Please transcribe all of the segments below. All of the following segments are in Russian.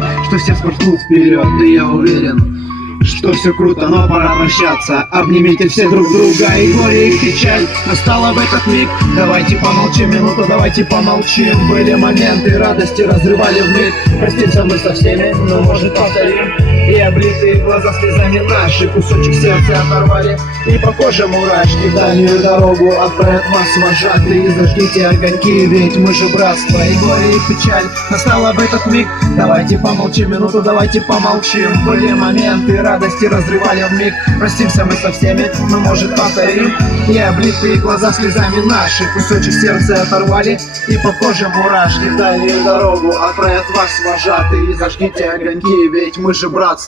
надеяться, что все спорхнут вперед. И я уверен, что все круто, но пора прощаться. Обнимите все друг друга, и горе, и печаль настала в этот миг. Давайте помолчим минуту, давайте помолчим. Были моменты радости, разрывали вмиг. Простимся мы со всеми, но может повторим. И облитые глаза слезами наши кусочек сердца оторвали, и по коже мурашки. Дальнюю дорогу отправят вас вожатые. И зажгите огоньки, ведь мы же братство. И горе, и печаль настала в этот миг. Давайте помолчим минуту, давайте помолчим. Были моменты радости, разрывали вмиг. Простимся мы со всеми, но может повторим. И облитые глаза слезами наши кусочек сердца оторвали, и по коже мурашки. В дальнюю дорогу отправят вас вожатые. И зажгите огоньки, ведь мы же братство.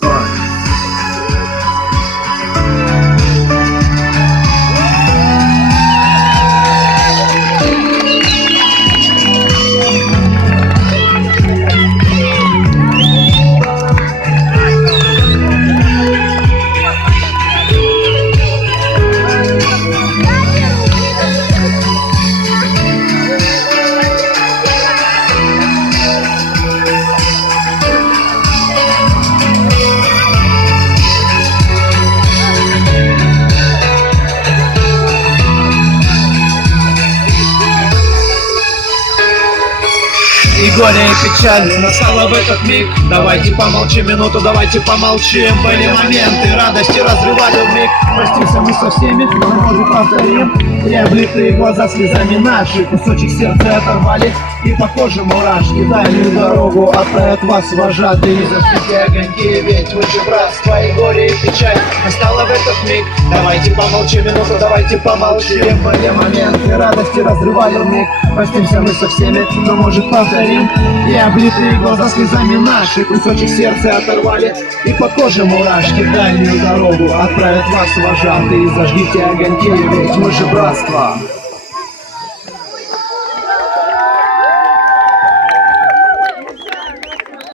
И горе, и печаль настала в этот миг. Давайте помолчим минуту, давайте помолчим. Были моменты радости, разрывали вмиг. Простимся мы со всеми, но может повторим. И облитые глаза слезами наши кусочек сердца оторвали, и по коже мурашки. Дальнюю дорогу отправят вас вожатые. И зажгите огоньки, ведь мы же братство. И горе, и печаль настала в этот миг. Давайте помолчим минуту, давайте помолчим. Были моменты радости, разрывали вмиг. Простимся мы со всеми, но может повторим. И облитые глаза слезами наши кусочек сердца оторвали, и по коже мурашки. В дальнюю дорогу отправят вас вожатые. И зажгите огоньки, ведь мы же братство.